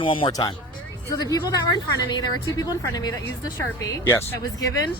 One more time. So the people that were in front of me, there were two people in front of me that used a Sharpie. Yes. That was given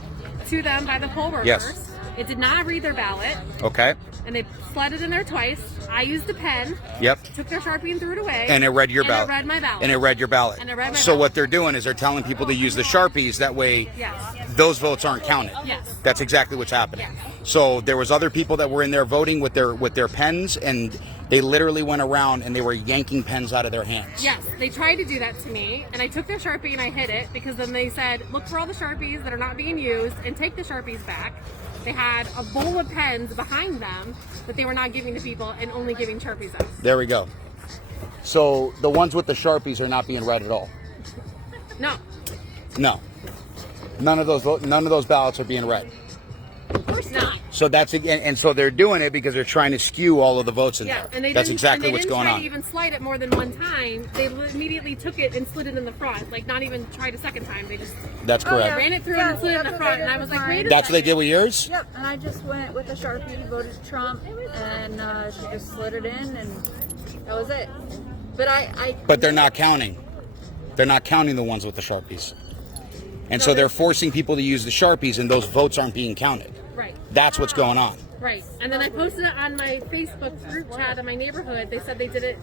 to them by the poll workers. Yes. It did not read their ballot. Okay. And they slid it in there twice. I used a pen. Yep. Took their Sharpie and threw it away. And it read your ballot. And it read my ballot. And it read your ballot. And it read my so ballot. what they're doing is they're telling people to use the Sharpies. That way, Yes. those votes aren't counted. Yes. That's exactly what's happening. Yes. So there was other people that were in there voting with their pens, and they literally went around and they were yanking pens out of their hands. Yes, they tried to do that to me, and I took their Sharpie and I hid it because then they said, look for all the Sharpies that are not being used and take the Sharpies back. They had a bowl of pens behind them that they were not giving to people and only giving Sharpies out. There we go. So the ones with the Sharpies are not being read at all. No. No. None of those ballots are being read. Of course not. So that's and so they're doing it because they're trying to skew all of the votes in Yeah, there. and they That's didn't, exactly and they what's didn't going try on. to even slide it more than one time. They immediately took it and slid it in the front, like not even tried a second time. They just That's correct. ran it through and slid it in the front, and I was like, wait a That's what they second. did with yours? Yep, and I just went with a Sharpie, voted Trump, and she just slid it in, and that was it. But But they're not counting. They're not counting the ones with the Sharpies. And so they're forcing people to use the Sharpies, and those votes aren't being counted. Right. That's what's going on. Right. And then I posted it on my Facebook group chat in my neighborhood. They said they did it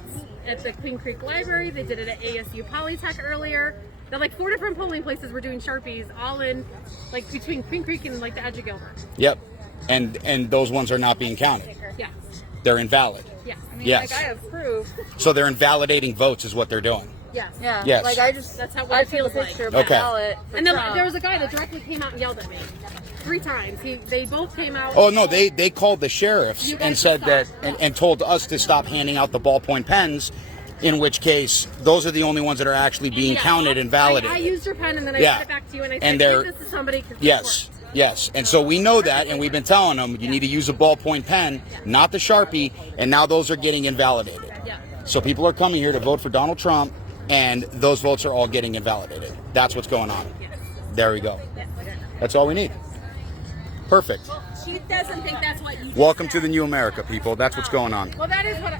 at the Queen Creek Library. They did it at ASU Polytech earlier. They're like 4 different polling places were doing Sharpies, all in like between Queen Creek and like the edge of Gilbert. Yep. And those ones are not being counted. Yes. They're invalid. Yes. I mean, Yes. like, I have proof. So they're invalidating votes is what they're doing. Yes. Yeah. Yes. Like, That's how I it took a feels like. picture of Okay. my ballot for And then Trump. there was a guy that directly came out and yelled at me 3 times. They both came out. Oh no, they called the sheriffs You guys and said should that stop. and told us to stop handing out the ballpoint pens, in which case those are the only ones that are actually being Yeah. counted and validated. I used your pen and then I Yeah. sent it back to you and I And said, they're- give this to somebody. 'Cause this Yes, works." yes. And so we know that, and we've been telling them you need to use a ballpoint pen, not the Sharpie, and now those are getting invalidated. Yeah. So people are coming here to vote for Donald Trump, and those votes are all getting invalidated. That's what's going on. Yes. There we go. Yes. That's all we need. Perfect. She doesn't think that's what you Welcome to the new America, people. That's what's going on. Well, that is what